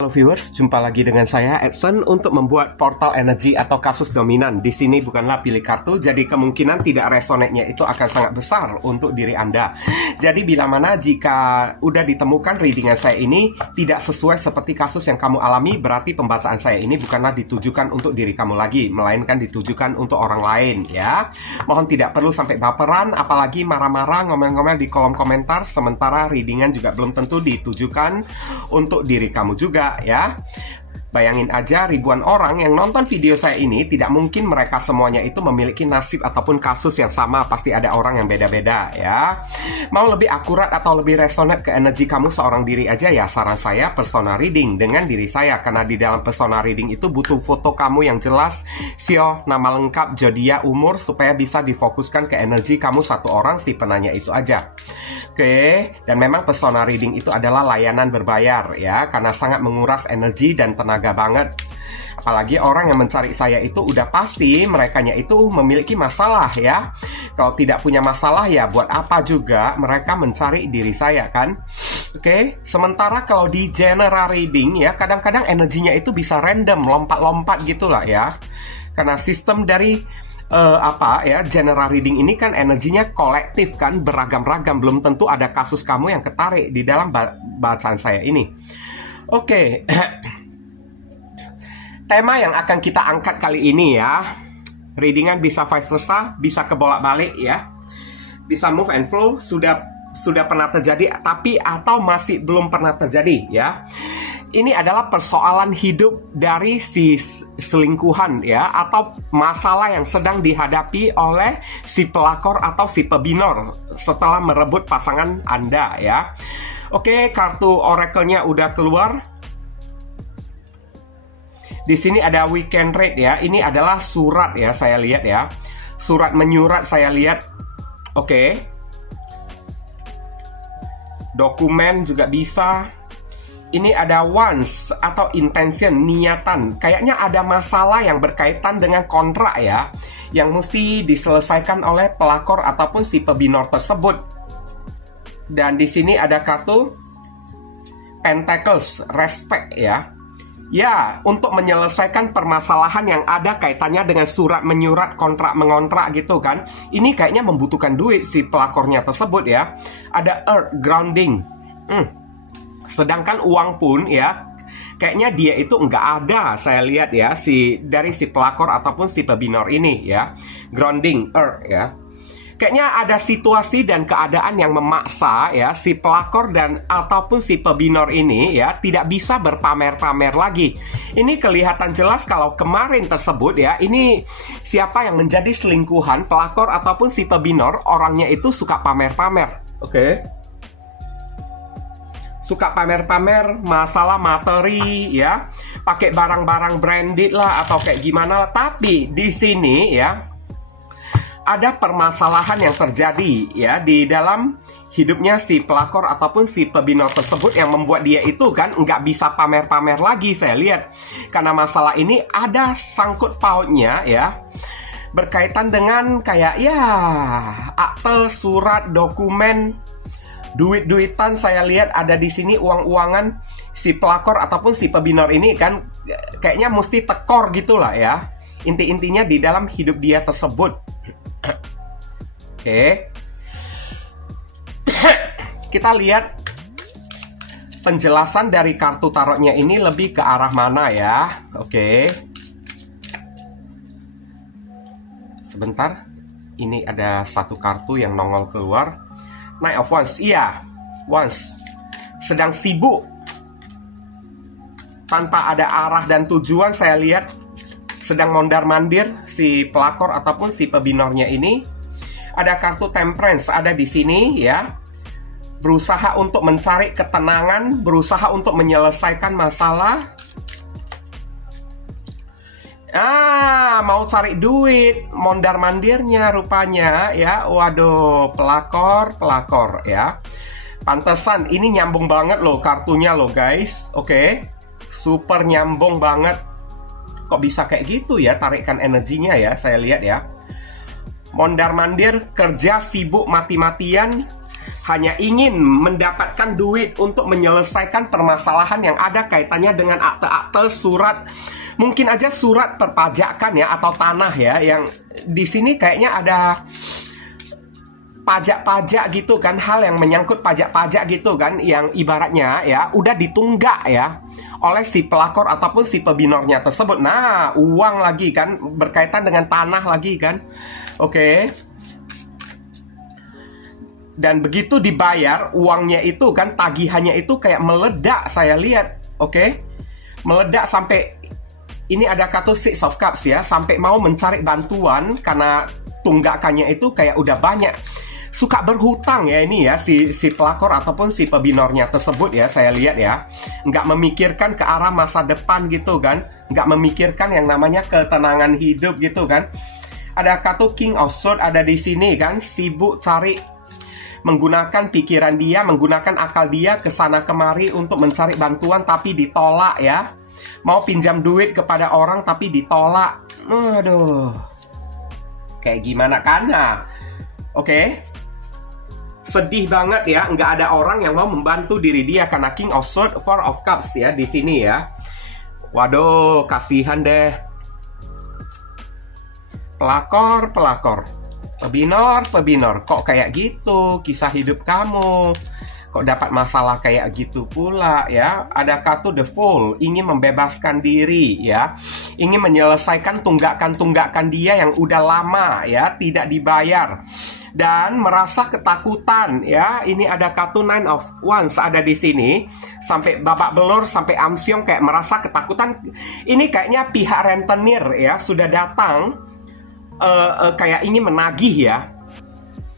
Halo viewers, jumpa lagi dengan saya Edson untuk membuat portal energi atau kasus dominan. Di sini bukanlah pilih kartu, jadi kemungkinan tidak resonate-nya itu akan sangat besar untuk diri Anda. Jadi bila mana jika udah ditemukan readingan saya ini tidak sesuai seperti kasus yang kamu alami, berarti pembacaan saya ini bukanlah ditujukan untuk diri kamu lagi, melainkan ditujukan untuk orang lain ya. Mohon tidak perlu sampai baperan, apalagi marah-marah, ngomel-ngomel di kolom komentar, sementara readingan juga belum tentu ditujukan untuk diri kamu juga ya. Bayangin aja ribuan orang yang nonton video saya ini, tidak mungkin mereka semuanya itu memiliki nasib ataupun kasus yang sama, pasti ada orang yang beda-beda ya. Mau lebih akurat atau lebih resonate ke energi kamu seorang diri aja ya, saran saya persona reading dengan diri saya, karena di dalam persona reading itu butuh foto kamu yang jelas, sio, nama lengkap, zodiak, umur, supaya bisa difokuskan ke energi kamu satu orang si penanya itu aja. Oke, dan memang persona reading itu adalah layanan berbayar ya, karena sangat menguras energi dan tenaga banget. Apalagi orang yang mencari saya itu udah pasti merekanya itu memiliki masalah ya. Kalau tidak punya masalah ya buat apa juga mereka mencari diri saya kan. Oke, sementara kalau di general reading ya, kadang-kadang energinya itu bisa random, lompat-lompat gitulah ya. Karena sistem dari general reading ini kan energinya kolektif kan, beragam-ragam, belum tentu ada kasus kamu yang ketarik di dalam bacaan saya ini. Oke. Tema yang akan kita angkat kali ini ya, readingan bisa vice versa, bisa kebolak-balik ya, bisa move and flow, sudah pernah terjadi tapi atau masih belum pernah terjadi ya. Ini adalah persoalan hidup dari si selingkuhan ya, atau masalah yang sedang dihadapi oleh si pelakor atau si pebinor setelah merebut pasangan Anda ya. Oke, kartu oracle-nya udah keluar. Di sini ada weekend rate ya. Ini adalah surat ya, saya lihat ya. Surat menyurat saya lihat. Oke. Dokumen juga bisa. Ini ada wants atau intention, niatan. Kayaknya ada masalah yang berkaitan dengan kontrak ya, yang mesti diselesaikan oleh pelakor ataupun si pebinor tersebut. Dan di sini ada kartu Pentacles, respect ya. Ya, untuk menyelesaikan permasalahan yang ada kaitannya dengan surat menyurat, kontrak mengontrak gitu kan. Ini kayaknya membutuhkan duit si pelakornya tersebut ya. Ada earth, grounding. Sedangkan uang pun ya, kayaknya dia itu nggak ada, saya lihat ya, dari si pelakor ataupun si pebinor ini ya. Grounding, earth ya. Kayaknya ada situasi dan keadaan yang memaksa ya si pelakor dan ataupun si pebinor ini ya tidak bisa berpamer-pamer lagi. Ini kelihatan jelas kalau kemarin tersebut ya, ini siapa yang menjadi selingkuhan, pelakor ataupun si pebinor, orangnya itu suka pamer-pamer. Oke. Suka pamer-pamer masalah materi ya, pakai barang-barang branded lah atau kayak gimana lah. Tapi di sini ya ada permasalahan yang terjadi ya di dalam hidupnya si pelakor ataupun si pebinor tersebut yang membuat dia itu kan nggak bisa pamer-pamer lagi, saya lihat. Karena masalah ini ada sangkut pautnya ya, berkaitan dengan kayak ya akte, surat, dokumen, duit-duitan. Saya lihat ada di sini uang-uangan si pelakor ataupun si pebinor ini kan kayaknya mesti tekor gitulah ya. Inti-intinya di dalam hidup dia tersebut. Oke. Kita lihat penjelasan dari kartu tarotnya ini lebih ke arah mana ya. Oke. Sebentar. Ini ada satu kartu yang nongol keluar. Knight of Wands, iya, Wands sedang sibuk tanpa ada arah dan tujuan. Saya lihat sedang mondar-mandir si pelakor ataupun si pebinornya ini. Ada kartu Temperance ada di sini ya, berusaha untuk mencari ketenangan, berusaha untuk menyelesaikan masalah. Mau cari duit, mondar-mandirnya rupanya ya. Waduh, pelakor ya. Pantesan ini nyambung banget loh kartunya loh guys. Oke. Super nyambung banget. Kok bisa kayak gitu ya tarikan energinya ya, saya lihat ya. Mondar-mandir, kerja sibuk mati-matian, hanya ingin mendapatkan duit untuk menyelesaikan permasalahan yang ada kaitannya dengan akte-akte, surat, mungkin aja surat perpajakan ya, atau tanah ya, yang di sini kayaknya ada pajak-pajak gitu kan, hal yang menyangkut pajak-pajak gitu kan, yang ibaratnya ya udah ditunggak ya oleh si pelakor ataupun si pebinornya tersebut. Nah, uang lagi kan, berkaitan dengan tanah lagi kan. Oke. Dan begitu dibayar uangnya itu kan, tagihannya itu kayak meledak saya lihat. Oke. Meledak sampai ini ada kartu Six of Cups ya, sampai mau mencari bantuan karena tunggakannya itu kayak udah banyak. Suka berhutang ya ini ya, si pelakor ataupun si pebinornya tersebut ya, saya lihat ya. Nggak memikirkan ke arah masa depan gitu kan, nggak memikirkan yang namanya ketenangan hidup gitu kan. Ada kartu King of Swords ada di sini kan, sibuk cari, menggunakan pikiran dia, menggunakan akal dia kesana kemari untuk mencari bantuan tapi ditolak ya. Mau pinjam duit kepada orang tapi ditolak. Aduh, kayak gimana kan? Nah, oke. Sedih banget ya, nggak ada orang yang mau membantu diri dia karena King of Swords, Four of Cups ya di sini ya. Waduh, kasihan deh. Pelakor, pebinor, kok kayak gitu kisah hidup kamu? Kok dapat masalah kayak gitu pula ya? Ada kartu The Fool, ingin membebaskan diri ya, ingin menyelesaikan tunggakan-tunggakan dia yang udah lama ya, tidak dibayar. Dan merasa ketakutan ya. Ini ada kartu Nine of Wands ada di sini, sampai babak belur, sampai Amsyong kayak merasa ketakutan. Ini kayaknya pihak rentenir ya sudah datang, kayak ini menagih ya.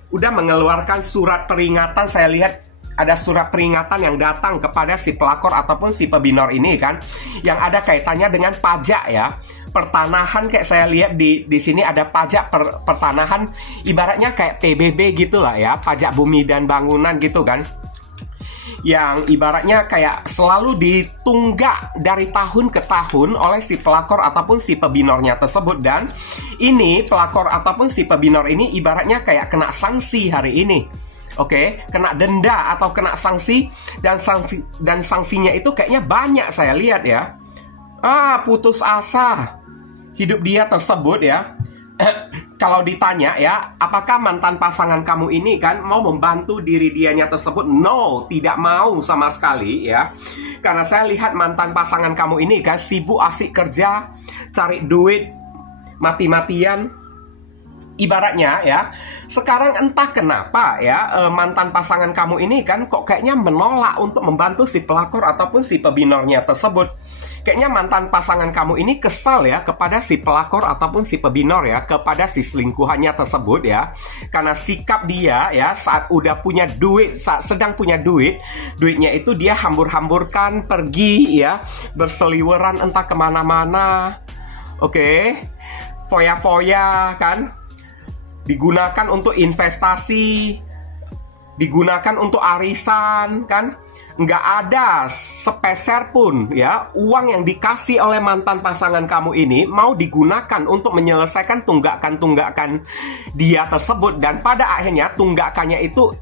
Udah mengeluarkan surat peringatan, saya lihat ada surat peringatan yang datang kepada si pelakor ataupun si pebinor ini kan, yang ada kaitannya dengan pajak ya. Pertanahan kayak saya lihat di sini ada pajak pertanahan, ibaratnya kayak PBB gitulah ya, pajak bumi dan bangunan gitu kan, yang ibaratnya kayak selalu ditunggak dari tahun ke tahun oleh si pelakor ataupun si pebinornya tersebut. Dan ini pelakor ataupun si pebinor ini ibaratnya kayak kena sanksi hari ini. Oke, kena denda atau kena sanksi, dan sanksinya itu kayaknya banyak saya lihat ya. Putus asa hidup dia tersebut ya. Kalau ditanya ya, apakah mantan pasangan kamu ini kan mau membantu diri dianya tersebut? No, tidak mau sama sekali ya. Karena saya lihat mantan pasangan kamu ini kan sibuk asik kerja, cari duit mati-matian. Ibaratnya ya, sekarang entah kenapa ya, mantan pasangan kamu ini kan kok kayaknya menolak untuk membantu si pelakor ataupun si pebinornya tersebut. Kayaknya mantan pasangan kamu ini kesal ya kepada si pelakor ataupun si pebinor ya, kepada si selingkuhannya tersebut ya. Karena sikap dia ya, saat udah punya duit, saat sedang punya duit, duitnya itu dia hambur-hamburkan pergi ya, berseliweran entah kemana-mana. Oke, foya-foya kan, digunakan untuk investasi, digunakan untuk arisan kan. Nggak ada sepeser pun ya uang yang dikasih oleh mantan pasangan kamu ini mau digunakan untuk menyelesaikan tunggakan-tunggakan dia tersebut. Dan pada akhirnya tunggakannya itu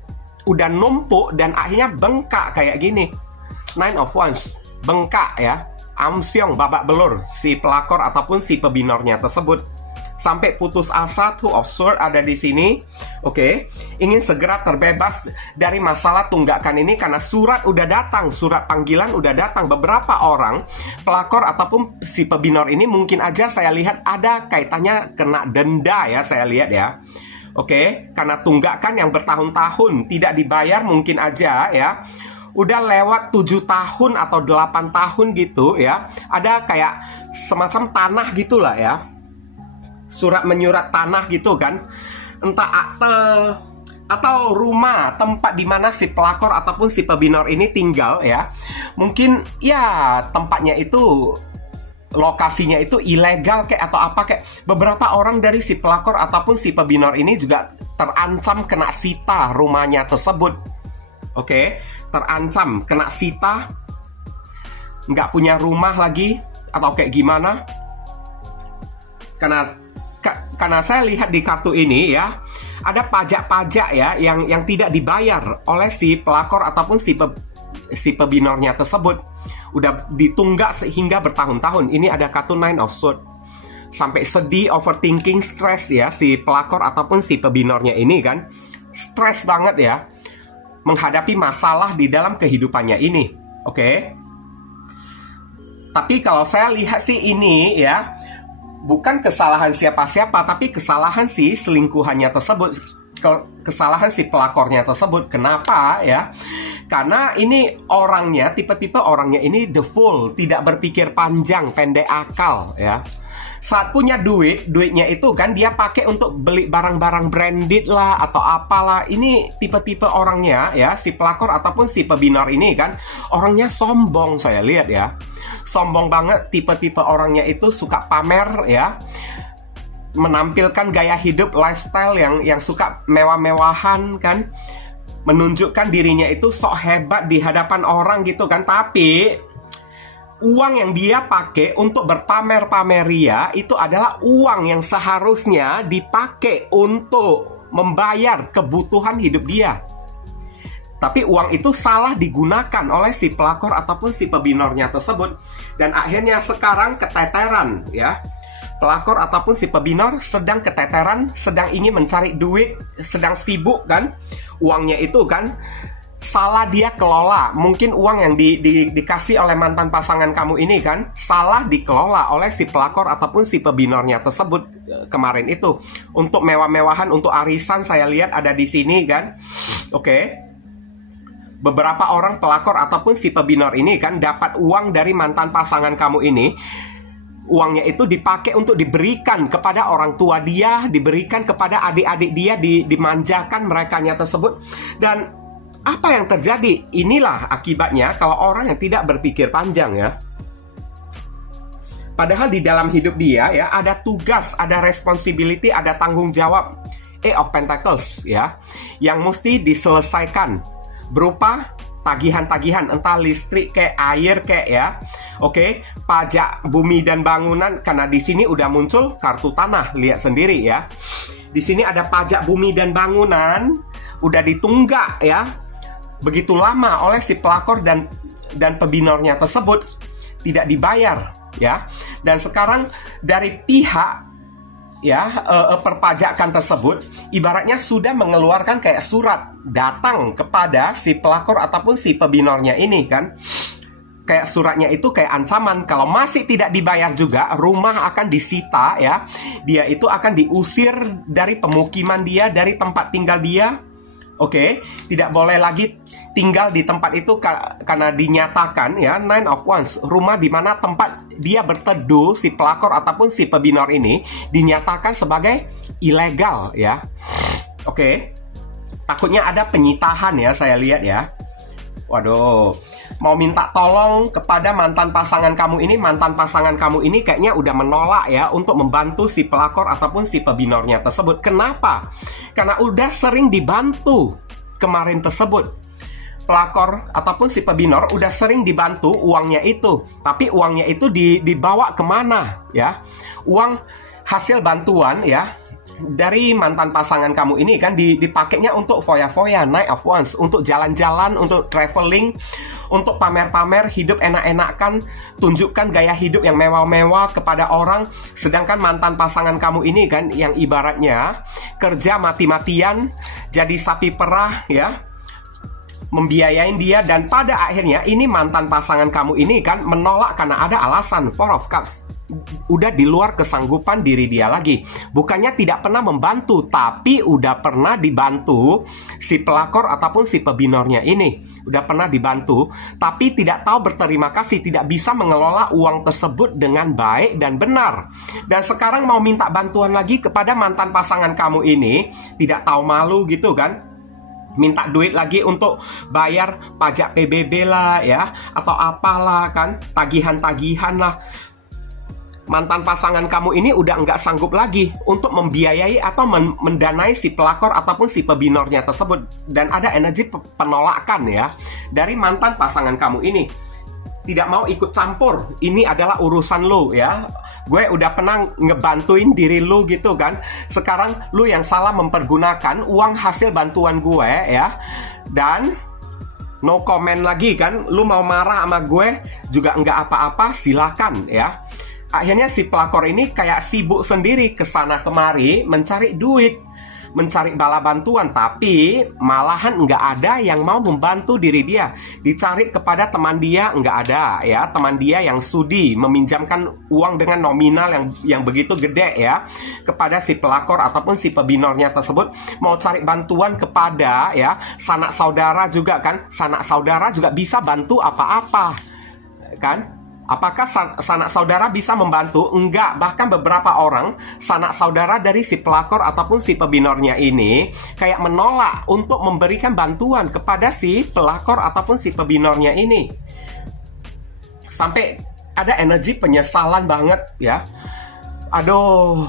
udah numpuk dan akhirnya bengkak kayak gini. Nine of Wands, bengkak ya. Amsyong, babak belur si pelakor ataupun si pebinornya tersebut. Sampai putus asa, Two of Swords ada di sini. Oke, ingin segera terbebas dari masalah tunggakan ini karena surat udah datang, surat panggilan udah datang. Beberapa orang pelakor ataupun si pebinor ini mungkin aja saya lihat ada kaitannya kena denda ya, saya lihat ya. Oke, karena tunggakan yang bertahun-tahun tidak dibayar mungkin aja ya. Udah lewat 7 tahun atau 8 tahun gitu ya. Ada kayak semacam tanah gitulah ya. Surat menyurat tanah gitu kan, entah akte atau rumah tempat di mana si pelakor ataupun si pebinor ini tinggal ya. Mungkin ya tempatnya itu, lokasinya itu ilegal kayak atau apa kayak. Beberapa orang dari si pelakor ataupun si pebinor ini juga terancam kena sita rumahnya tersebut. Oke, terancam kena sita, nggak punya rumah lagi atau kayak gimana. Karena saya lihat di kartu ini ya, ada pajak-pajak ya yang tidak dibayar oleh si pelakor ataupun si pebinornya tersebut. Udah ditunggak sehingga bertahun-tahun. Ini ada kartu Nine of Swords. Sampai sedih, overthinking, stres ya si pelakor ataupun si pebinornya ini kan. Stres banget ya menghadapi masalah di dalam kehidupannya ini. Oke. Tapi kalau saya lihat sih ini ya, bukan kesalahan siapa-siapa, tapi kesalahan si selingkuhannya tersebut, kesalahan si pelakornya tersebut. Kenapa ya? Karena ini orangnya, tipe-tipe orangnya ini the fool, tidak berpikir panjang, pendek akal ya. Saat punya duitnya itu kan dia pakai untuk beli barang-barang branded lah atau apalah. Ini tipe-tipe orangnya ya, si pelakor ataupun si pebinor ini kan orangnya sombong, saya lihat ya. Sombong banget, tipe-tipe orangnya itu suka pamer ya. Menampilkan gaya hidup, lifestyle yang suka mewah-mewahan kan. Menunjukkan dirinya itu sok hebat di hadapan orang gitu kan. Tapi uang yang dia pakai untuk berpamer-pamer ria itu adalah uang yang seharusnya dipakai untuk membayar kebutuhan hidup dia. Tapi uang itu salah digunakan oleh si pelakor ataupun si pebinornya tersebut. Dan akhirnya sekarang keteteran ya. Pelakor ataupun si pebinor sedang keteteran, sedang ingin mencari duit, sedang sibuk kan. Uangnya itu kan salah dia kelola. Mungkin uang yang dikasih oleh mantan pasangan kamu ini kan salah dikelola oleh si pelakor ataupun si pebinornya tersebut kemarin itu. Untuk mewah-mewahan, untuk arisan saya lihat ada di sini kan. Oke. Beberapa orang pelakor ataupun si pebinor ini kan dapat uang dari mantan pasangan kamu ini. Uangnya itu dipakai untuk diberikan kepada orang tua dia, diberikan kepada adik-adik dia, dimanjakan merekanya tersebut. Dan apa yang terjadi? Inilah akibatnya kalau orang yang tidak berpikir panjang ya. Padahal di dalam hidup dia ya ada tugas, ada responsibility, ada tanggung jawab. Eight of Pentacles ya, yang mesti diselesaikan berupa tagihan-tagihan, entah listrik kayak air kayak ya. Oke, pajak bumi dan bangunan, karena di sini udah muncul kartu tanah, lihat sendiri ya. Di sini ada pajak bumi dan bangunan udah ditunggak ya. Begitu lama oleh si pelakor dan pebinornya tersebut tidak dibayar ya. Dan sekarang dari pihak ya perpajakan tersebut ibaratnya sudah mengeluarkan kayak surat datang kepada si pelakor ataupun si pebinornya ini kan. Kayak suratnya itu kayak ancaman, kalau masih tidak dibayar juga rumah akan disita ya. Dia itu akan diusir dari pemukiman dia, dari tempat tinggal dia. Oke, tidak boleh lagi tinggal di tempat itu karena dinyatakan ya Nine of Wands, rumah di mana tempat dia berteduh si pelakor ataupun si pebinor ini dinyatakan sebagai ilegal ya. Oke. Takutnya ada penyitaan ya, saya lihat ya. Waduh, mau minta tolong kepada mantan pasangan kamu ini. Mantan pasangan kamu ini kayaknya udah menolak ya untuk membantu si pelakor ataupun si pebinornya tersebut. Kenapa? Karena udah sering dibantu kemarin tersebut. Pelakor ataupun si pebinor udah sering dibantu uangnya itu. Tapi uangnya itu dibawa kemana ya? Uang hasil bantuan ya dari mantan pasangan kamu ini kan dipakainya untuk foya-foya, Knight of Wands, untuk jalan-jalan, untuk traveling, untuk pamer-pamer hidup enak-enakan, tunjukkan gaya hidup yang mewah-mewah kepada orang. Sedangkan mantan pasangan kamu ini kan yang ibaratnya kerja mati-matian, jadi sapi perah ya, membiayain dia. Dan pada akhirnya ini mantan pasangan kamu ini kan menolak karena ada alasan. Four of Cups, udah di luar kesanggupan diri dia lagi. Bukannya tidak pernah membantu, tapi udah pernah dibantu si pelakor ataupun si pebinornya ini. Udah pernah dibantu, tapi tidak tahu berterima kasih, tidak bisa mengelola uang tersebut dengan baik dan benar. Dan sekarang mau minta bantuan lagi kepada mantan pasangan kamu ini, tidak tahu malu gitu kan. Minta duit lagi untuk bayar pajak PBB lah ya, atau apalah kan, tagihan-tagihan lah. Mantan pasangan kamu ini udah nggak sanggup lagi untuk membiayai atau mendanai si pelakor ataupun si pebinornya tersebut. Dan ada energi penolakan ya dari mantan pasangan kamu ini. tidak mau ikut campur. Ini adalah urusan lu ya. Gue udah pernah ngebantuin diri lu gitu kan. Sekarang lu yang salah mempergunakan uang hasil bantuan gue ya. Dan no comment lagi kan. Lu mau marah sama gue juga nggak apa-apa, silakan ya. Akhirnya si pelakor ini kayak sibuk sendiri kesana kemari mencari duit, mencari bala bantuan, tapi malahan nggak ada yang mau membantu diri dia. Dicari kepada teman dia, nggak ada ya. Teman dia yang sudi meminjamkan uang dengan nominal yang begitu gede ya kepada si pelakor ataupun si pebinornya tersebut. Mau cari bantuan kepada ya sanak saudara juga kan. Sanak saudara juga bisa bantu apa-apa kan. Apakah sanak saudara bisa membantu? Enggak, bahkan beberapa orang sanak saudara dari si pelakor ataupun si pebinornya ini kayak menolak untuk memberikan bantuan kepada si pelakor ataupun si pebinornya ini. Sampai ada energi penyesalan banget ya. Aduh,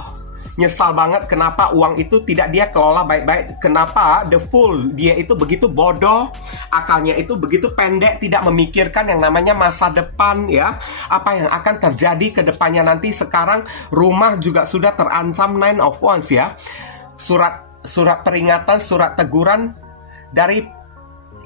nyesal banget kenapa uang itu tidak dia kelola baik-baik. Kenapa the fool dia itu begitu bodoh, akalnya itu begitu pendek, tidak memikirkan yang namanya masa depan ya. Apa yang akan terjadi ke depannya nanti. Sekarang rumah juga sudah terancam 9 of Wands ya. Surat peringatan, surat teguran dari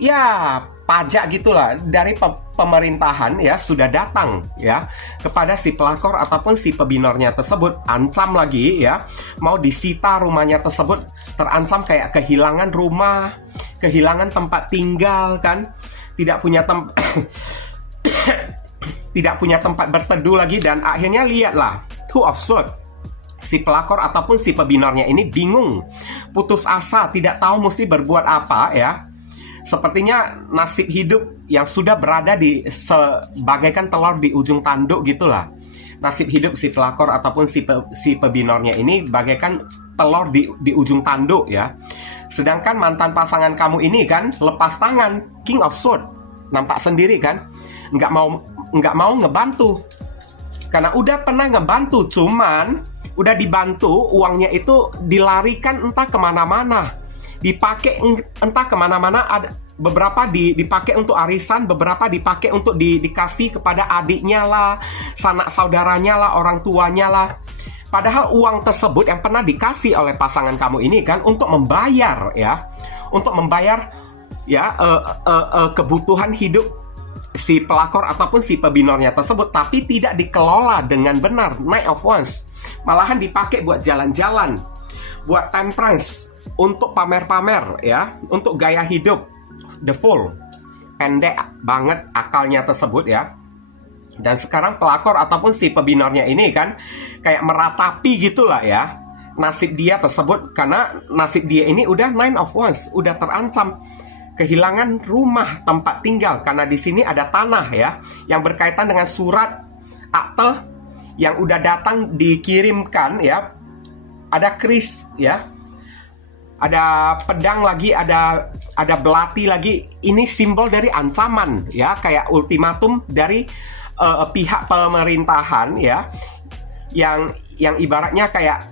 ya pajak gitulah, dari pemerintahan ya sudah datang ya kepada si pelakor ataupun si pebinornya tersebut. Ancam lagi ya, mau disita rumahnya tersebut, terancam kayak kehilangan rumah, kehilangan tempat tinggal kan, tidak punya tidak punya tempat berteduh lagi. Dan akhirnya lihatlah, Two of Swords. Si pelakor ataupun si pebinornya ini bingung, putus asa, tidak tahu mesti berbuat apa ya. Sepertinya nasib hidup yang sudah berada di sebagaikan telur di ujung tanduk gitulah. Nasib hidup si pelakor ataupun si pebinornya ini bagaikan telur di ujung tanduk ya. Sedangkan mantan pasangan kamu ini kan lepas tangan, King of Swords. Nampak sendiri kan, nggak mau ngebantu. Karena udah pernah ngebantu, cuman udah dibantu, uangnya itu dilarikan entah kemana-mana, dipakai entah kemana-mana. Ada beberapa dipakai untuk arisan, beberapa dipakai untuk dikasih kepada adiknya lah, sanak saudaranya lah, orang tuanya lah. Padahal uang tersebut yang pernah dikasih oleh pasangan kamu ini kan untuk membayar ya, untuk membayar ya kebutuhan hidup si pelakor ataupun si pebinornya tersebut, tapi tidak dikelola dengan benar. Knight of Wands malahan dipakai buat jalan-jalan, buat temperance, untuk pamer-pamer ya, untuk gaya hidup. The Fool, pendek banget akalnya tersebut ya. Dan sekarang pelakor ataupun si pebinornya ini kan kayak meratapi gitulah ya nasib dia tersebut, karena nasib dia ini udah 9 of Wands, udah terancam kehilangan rumah tempat tinggal, karena di sini ada tanah ya yang berkaitan dengan surat akte yang udah datang dikirimkan ya. Ada keris ya, ada pedang lagi, ada belati lagi. Ini simbol dari ancaman ya, kayak ultimatum dari pihak pemerintahan ya, yang ibaratnya kayak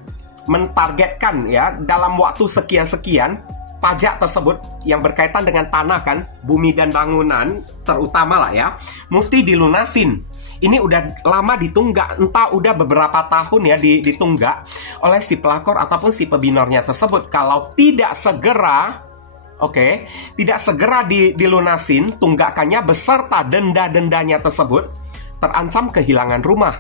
mentargetkan ya dalam waktu sekian-sekian pajak tersebut yang berkaitan dengan tanah kan, bumi dan bangunan terutama lah ya, mesti dilunasin. Ini udah lama ditunggak, entah udah beberapa tahun ya ditunggak oleh si pelakor ataupun si pebinornya tersebut. Kalau tidak segera, tidak segera dilunasin tunggakannya beserta denda-dendanya tersebut, terancam kehilangan rumah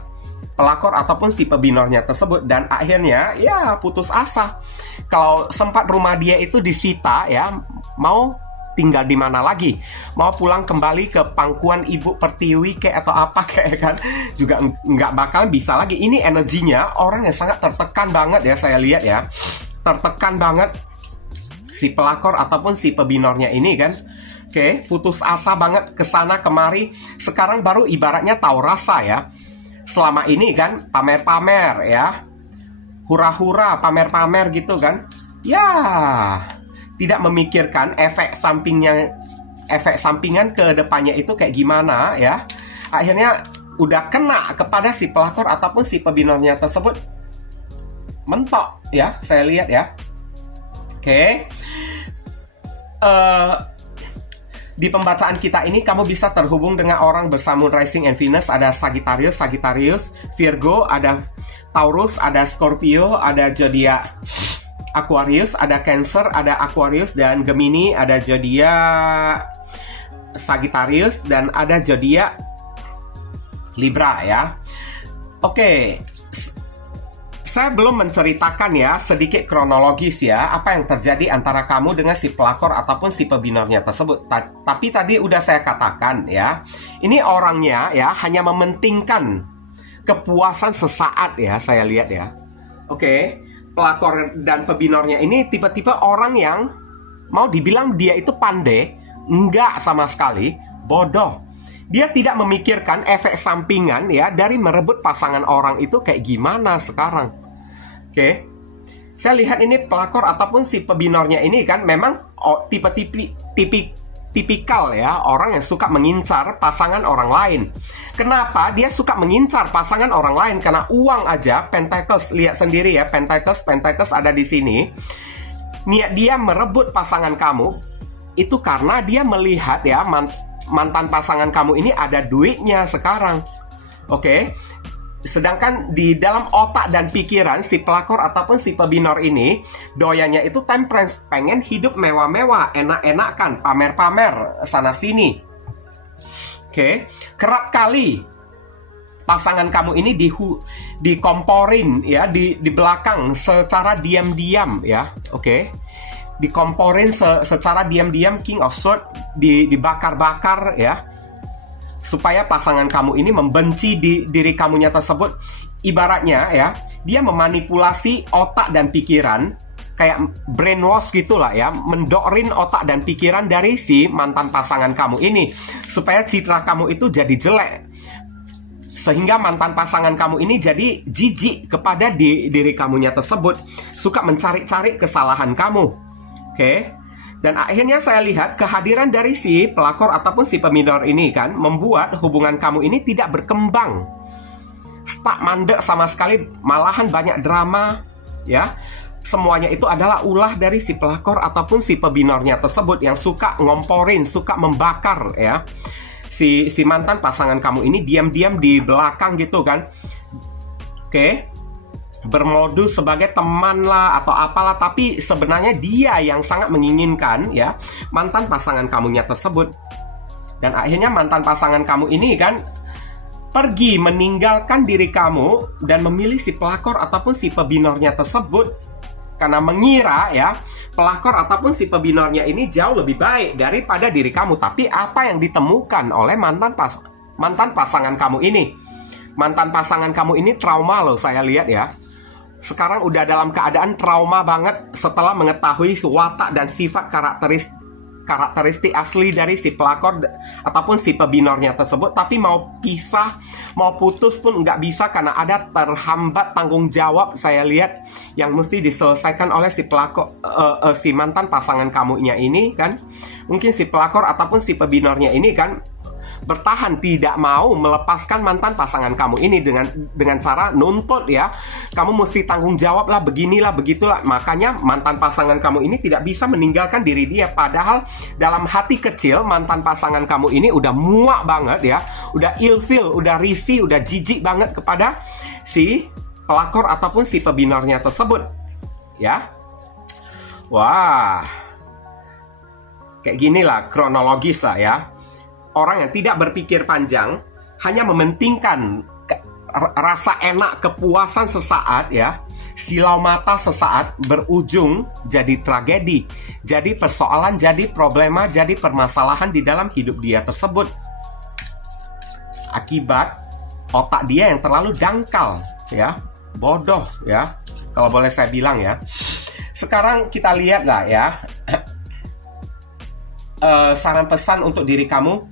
pelakor ataupun si pebinornya tersebut. Dan akhirnya ya putus asa. Kalau sempat rumah dia itu disita ya, mau tinggal di mana lagi? Mau pulang kembali ke pangkuan ibu pertiwi kayak atau apa kayak kan, juga nggak bakal bisa lagi. Ini energinya orang yang sangat tertekan banget ya, saya lihat ya, tertekan banget si pelakor ataupun si pebinornya ini kan. Putus asa banget kesana kemari. Sekarang baru ibaratnya tahu rasa ya. Selama ini kan pamer-pamer ya, hura-hura, pamer-pamer gitu kan. Ya, tidak memikirkan efek sampingan ke depannya itu kayak gimana ya. Akhirnya udah kena kepada si pelakor ataupun si pebinornya tersebut. Mentok ya, saya lihat ya. Di pembacaan kita ini kamu bisa terhubung dengan orang bersama Moon Rising and Venus. Ada Sagittarius, Virgo, ada Taurus, ada Scorpio, ada zodiak Aquarius, ada Cancer, ada Aquarius, dan Gemini, ada zodiak Sagittarius, dan ada zodiak Libra ya. Oke, saya belum menceritakan ya sedikit kronologis ya apa yang terjadi antara kamu dengan si pelakor ataupun si pebinornya tersebut. Tapi tadi udah saya katakan ya, ini orangnya ya hanya mementingkan kepuasan sesaat ya, saya lihat ya. Oke, pelakor dan pebinornya ini tipe-tipe orang yang mau dibilang dia itu pandai, enggak sama sekali, bodoh. Dia tidak memikirkan efek sampingan ya dari merebut pasangan orang itu kayak gimana sekarang. Oke. Saya lihat ini pelakor ataupun si pebinornya ini kan memang tipikal ya, orang yang suka mengincar pasangan orang lain. Kenapa dia suka mengincar pasangan orang lain? Karena uang aja. Pentacles, lihat sendiri ya, Pentacles ada di sini. Niat dia merebut pasangan kamu itu karena dia melihat ya mantan pasangan kamu ini ada duitnya sekarang. Oke. Sedangkan di dalam otak dan pikiran si pelakor ataupun si pebinor ini, doyannya itu temperance, pengen hidup mewah-mewah, enak-enakan, pamer-pamer sana sini. Oke. Kerap kali pasangan kamu ini dikomporin ya di belakang secara diam-diam ya. Oke. Dikomporin secara diam-diam, King of Swords dibakar-bakar ya, supaya pasangan kamu ini membenci diri kamunya tersebut. Ibaratnya ya, dia memanipulasi otak dan pikiran, kayak brainwash gitulah ya, mendoktrin otak dan pikiran dari si mantan pasangan kamu ini supaya citra kamu itu jadi jelek, sehingga mantan pasangan kamu ini jadi jijik kepada diri kamunya tersebut, suka mencari-cari kesalahan kamu. Oke. Dan akhirnya saya lihat kehadiran dari si pelakor ataupun si peminor ini kan membuat hubungan kamu ini tidak berkembang, stuck, mandek sama sekali, malahan banyak drama ya. Semuanya itu adalah ulah dari si pelakor ataupun si pebinornya tersebut yang suka ngomporin, suka membakar ya si mantan pasangan kamu ini diam-diam di belakang gitu kan. Oke. Bermodus sebagai teman lah atau apalah, tapi sebenarnya dia yang sangat menginginkan ya mantan pasangan kamunya tersebut. Dan akhirnya mantan pasangan kamu ini kan pergi meninggalkan diri kamu dan memilih si pelakor ataupun si pebinornya tersebut karena mengira ya pelakor ataupun si pebinornya ini jauh lebih baik daripada diri kamu. Tapi apa yang ditemukan oleh mantan pasangan kamu ini? Mantan pasangan kamu ini trauma loh, saya lihat ya. Sekarang udah dalam keadaan trauma banget setelah mengetahui watak dan sifat karakteristik asli dari si pelakor ataupun si pebinornya tersebut. Tapi mau pisah, mau putus pun nggak bisa karena ada terhambat tanggung jawab, saya lihat, yang mesti diselesaikan oleh si pelakor, si mantan pasangan kamunya ini kan. Mungkin si pelakor ataupun si pebinornya ini kan bertahan tidak mau melepaskan mantan pasangan kamu ini dengan cara nuntut ya, kamu mesti tanggung jawab lah, beginilah begitulah. Makanya mantan pasangan kamu ini tidak bisa meninggalkan diri dia, padahal dalam hati kecil mantan pasangan kamu ini udah muak banget ya, udah ilfeel, udah risih, udah jijik banget kepada si pelakor ataupun si pebinornya tersebut ya. Wah, kayak ginilah kronologis lah ya. Orang yang tidak berpikir panjang, hanya mementingkan rasa enak, kepuasan sesaat ya, silau mata sesaat, berujung jadi tragedi, jadi persoalan, jadi problema, jadi permasalahan di dalam hidup dia tersebut. Akibat otak dia yang terlalu dangkal ya, bodoh ya, kalau boleh saya bilang ya. Sekarang kita lihat lah ya, saran pesan untuk diri kamu.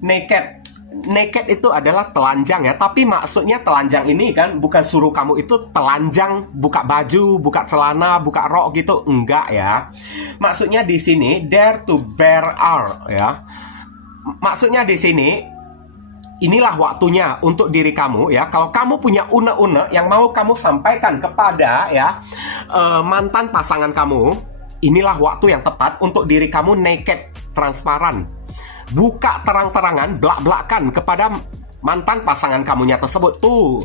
Naked itu adalah telanjang ya, tapi maksudnya telanjang ini kan bukan suruh kamu itu telanjang, buka baju, buka celana, buka rok gitu, enggak ya. Maksudnya di sini dare to bear arms ya. Maksudnya di sini inilah waktunya untuk diri kamu ya. Kalau kamu punya unek-unek yang mau kamu sampaikan kepada ya mantan pasangan kamu, inilah waktu yang tepat untuk diri kamu naked, transparan. buka terang-terangan, belak-belakan kepada mantan pasangan kamunya tersebut. Tuh,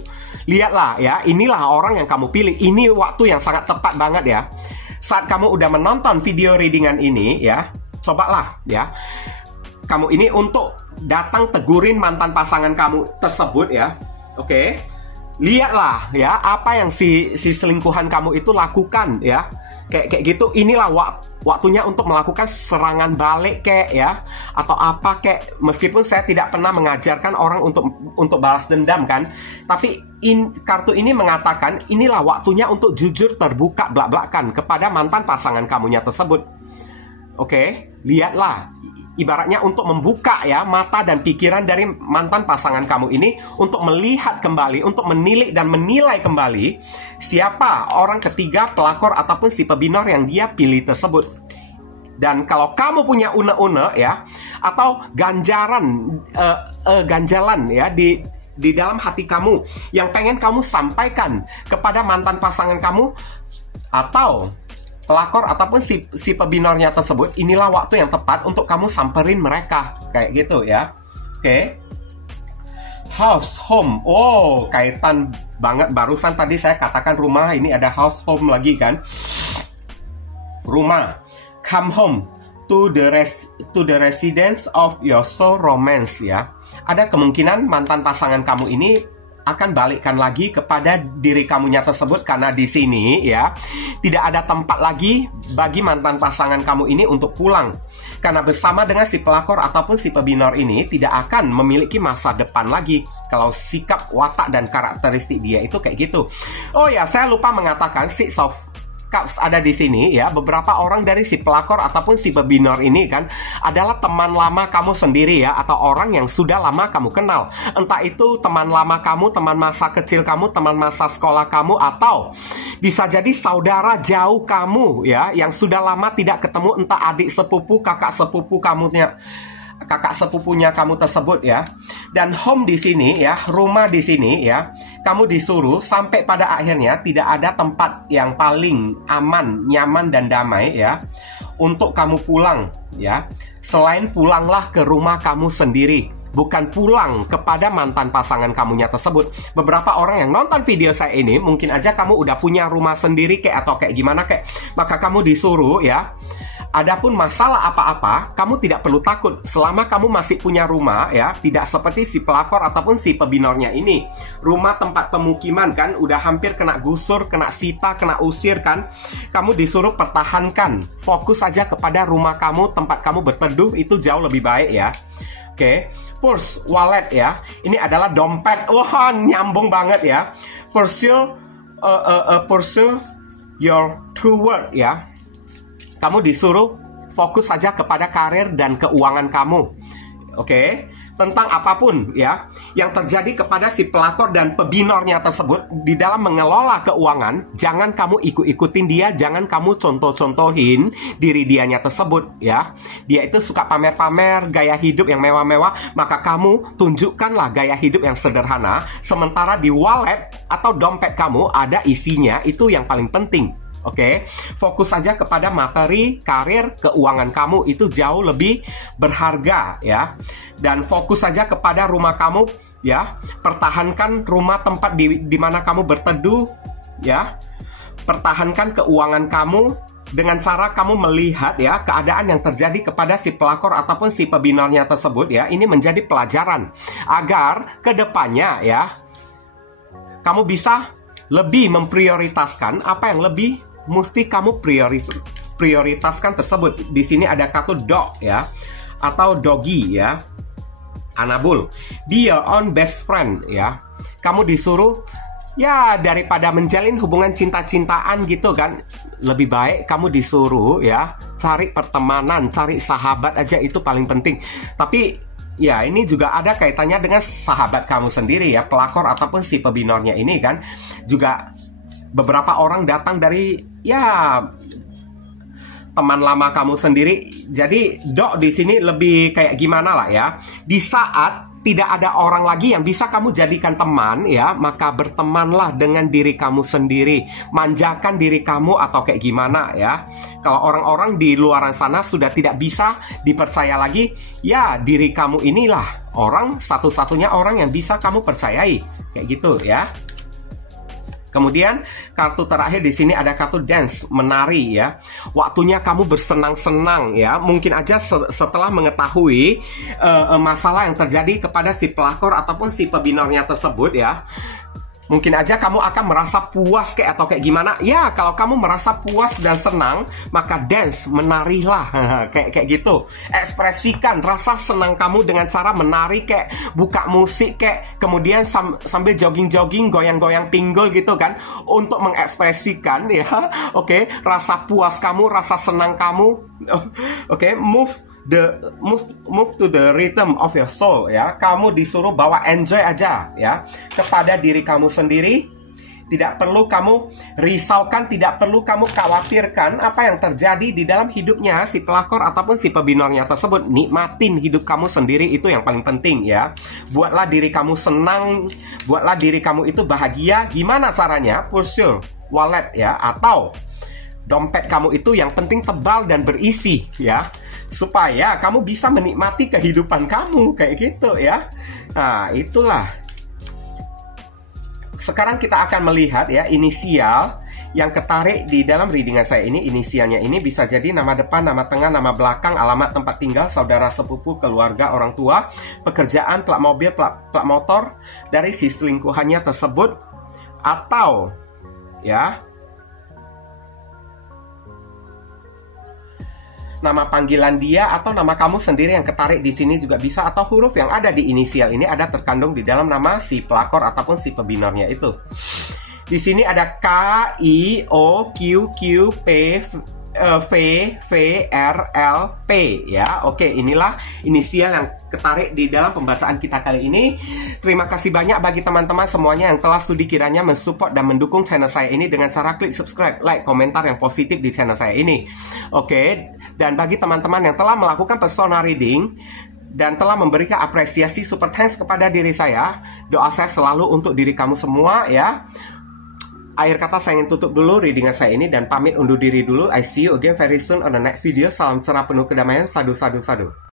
lihatlah ya, inilah orang yang kamu pilih. Ini waktu yang sangat tepat banget ya. Saat kamu udah menonton video readingan ini ya, cobalah ya, kamu ini untuk datang tegurin mantan pasangan kamu tersebut ya. Oke, lihatlah ya apa yang si selingkuhan kamu itu lakukan ya. Kayak gitu. Inilah waktunya untuk melakukan serangan balik kayak ya, atau apa kayak. Meskipun saya tidak pernah mengajarkan orang untuk balas dendam kan, tapi kartu ini mengatakan inilah waktunya untuk jujur, terbuka, belak-belakan kepada mantan pasangan kamunya tersebut. Oke, lihatlah, ibaratnya untuk membuka ya mata dan pikiran dari mantan pasangan kamu ini untuk melihat kembali, untuk menilik dan menilai kembali siapa orang ketiga, pelakor ataupun si pebinor yang dia pilih tersebut. Dan kalau kamu punya une-une ya, atau ganjalan ya di dalam hati kamu yang pengen kamu sampaikan kepada mantan pasangan kamu atau pelakor ataupun si pebinornya tersebut, inilah waktu yang tepat untuk kamu samperin mereka. Kayak gitu ya. Oke. House, home. Oh, kaitan banget. Barusan tadi saya katakan rumah, ini ada house, home lagi kan. Rumah. Come home to the residence of your soul romance ya. Ada kemungkinan mantan pasangan kamu ini akan balikkan lagi kepada diri kamunya tersebut, karena di sini ya tidak ada tempat lagi bagi mantan pasangan kamu ini untuk pulang, karena bersama dengan si pelakor ataupun si pebinor ini tidak akan memiliki masa depan lagi kalau sikap, watak dan karakteristik dia itu kayak gitu. Oh ya, saya lupa mengatakan Six of Cups ada di sini ya. Beberapa orang dari si pelakor ataupun si pebinor ini kan adalah teman lama kamu sendiri ya, atau orang yang sudah lama kamu kenal. Entah itu teman lama kamu, teman masa kecil kamu, teman masa sekolah kamu, atau bisa jadi saudara jauh kamu ya, yang sudah lama tidak ketemu, entah adik sepupu, kakak sepupunya kamu tersebut ya. Dan home di sini ya, rumah di sini ya, kamu disuruh sampai pada akhirnya tidak ada tempat yang paling aman, nyaman dan damai ya untuk kamu pulang ya, selain pulanglah ke rumah kamu sendiri, bukan pulang kepada mantan pasangan kamunya tersebut. Beberapa orang yang nonton video saya ini, mungkin aja kamu udah punya rumah sendiri kayak, atau kayak gimana kayak, maka kamu disuruh ya, adapun masalah apa-apa, kamu tidak perlu takut selama kamu masih punya rumah ya, tidak seperti si pelakor ataupun si pebinornya ini. Rumah tempat pemukiman kan udah hampir kena gusur, kena sita, kena usir kan. Kamu disuruh pertahankan, fokus saja kepada rumah kamu, tempat kamu berteduh, itu jauh lebih baik ya. Oke, purse, wallet ya. Ini adalah dompet. Wah, nyambung banget ya. Pursue your true worth ya. Kamu disuruh fokus saja kepada karir dan keuangan kamu. Oke, tentang apapun ya yang terjadi kepada si pelakor dan pebinornya tersebut di dalam mengelola keuangan, jangan kamu ikut-ikutin dia, jangan kamu contoh-contohin diri dianya tersebut ya. Dia itu suka pamer-pamer gaya hidup yang mewah-mewah, maka kamu tunjukkanlah gaya hidup yang sederhana, sementara di wallet atau dompet kamu ada isinya, itu yang paling penting. Oke, fokus saja kepada materi, karir, keuangan kamu, itu jauh lebih berharga ya. Dan fokus saja kepada rumah kamu ya. Pertahankan rumah tempat di mana kamu berteduh ya. Pertahankan keuangan kamu dengan cara kamu melihat ya keadaan yang terjadi kepada si pelakor ataupun si pebinornya tersebut ya. Ini menjadi pelajaran agar kedepannya ya kamu bisa lebih memprioritaskan apa yang lebih mesti kamu prioritaskan tersebut. Di sini ada kartu dog ya, atau doggy ya, Anabul. Be your own best friend ya. Kamu disuruh ya, daripada menjalin hubungan cinta-cintaan gitu kan, lebih baik kamu disuruh ya cari pertemanan, cari sahabat aja, itu paling penting. Tapi ya ini juga ada kaitannya dengan sahabat kamu sendiri ya, pelakor ataupun si pebinornya ini kan. Juga beberapa orang datang dari ya teman lama kamu sendiri. Jadi dok di sini lebih kayak gimana lah ya. Di saat tidak ada orang lagi yang bisa kamu jadikan teman ya, maka bertemanlah dengan diri kamu sendiri. Manjakan diri kamu atau kayak gimana ya. Kalau orang-orang di luar sana sudah tidak bisa dipercaya lagi, ya diri kamu inilah orang satu-satunya orang yang bisa kamu percayai. Kayak gitu ya. Kemudian kartu terakhir di sini ada kartu dance, menari ya. Waktunya kamu bersenang-senang ya. Mungkin aja setelah mengetahui masalah yang terjadi kepada si pelakor ataupun si pebinornya tersebut ya. Mungkin aja kamu akan merasa puas atau kayak gimana. Ya, kalau kamu merasa puas dan senang, maka dance, menarilah. kayak gitu. Ekspresikan rasa senang kamu dengan cara menari, kayak buka musik, kayak kemudian sambil jogging-jogging, goyang-goyang pinggul gitu kan, untuk mengekspresikan ya. Oke, rasa puas kamu, rasa senang kamu. Oke, move to the rhythm of your soul ya. Kamu disuruh bawa enjoy aja ya kepada diri kamu sendiri. Tidak perlu kamu risaukan, tidak perlu kamu khawatirkan apa yang terjadi di dalam hidupnya si pelakor ataupun si pebinornya tersebut. Nikmatin hidup kamu sendiri, itu yang paling penting ya. Buatlah diri kamu senang, buatlah diri kamu itu bahagia. Gimana caranya? Push your wallet ya, atau dompet kamu itu yang penting tebal dan berisi ya, supaya kamu bisa menikmati kehidupan kamu kayak gitu ya. Nah, itulah. Sekarang kita akan melihat ya inisial yang ketarik di dalam readingan saya ini. Inisialnya ini bisa jadi nama depan, nama tengah, nama belakang, alamat tempat tinggal, saudara sepupu, keluarga, orang tua, pekerjaan, plat mobil, plat motor dari si selingkuhannya tersebut, atau ya nama panggilan dia atau nama kamu sendiri yang ketarik di sini juga bisa, atau huruf yang ada di inisial ini ada terkandung di dalam nama si pelakor ataupun si pebinornya itu. Di sini ada K, I, O, Q, Q, P, V, V, R, L, P ya. Oke, inilah inisial yang ketarik di dalam pembacaan kita kali ini. Terima kasih banyak bagi teman-teman semuanya yang telah studi kiranya mensupport dan mendukung channel saya ini dengan cara klik subscribe, like, komentar yang positif di channel saya ini. Oke, dan bagi teman-teman yang telah melakukan personal reading dan telah memberikan apresiasi super thanks kepada diri saya, doa saya selalu untuk diri kamu semua ya. Akhir kata saya ingin tutup dulu readingan saya ini dan pamit undur diri dulu. I see you again very soon on the next video. Salam cerah penuh kedamaian. Sadu, sadu, sadu.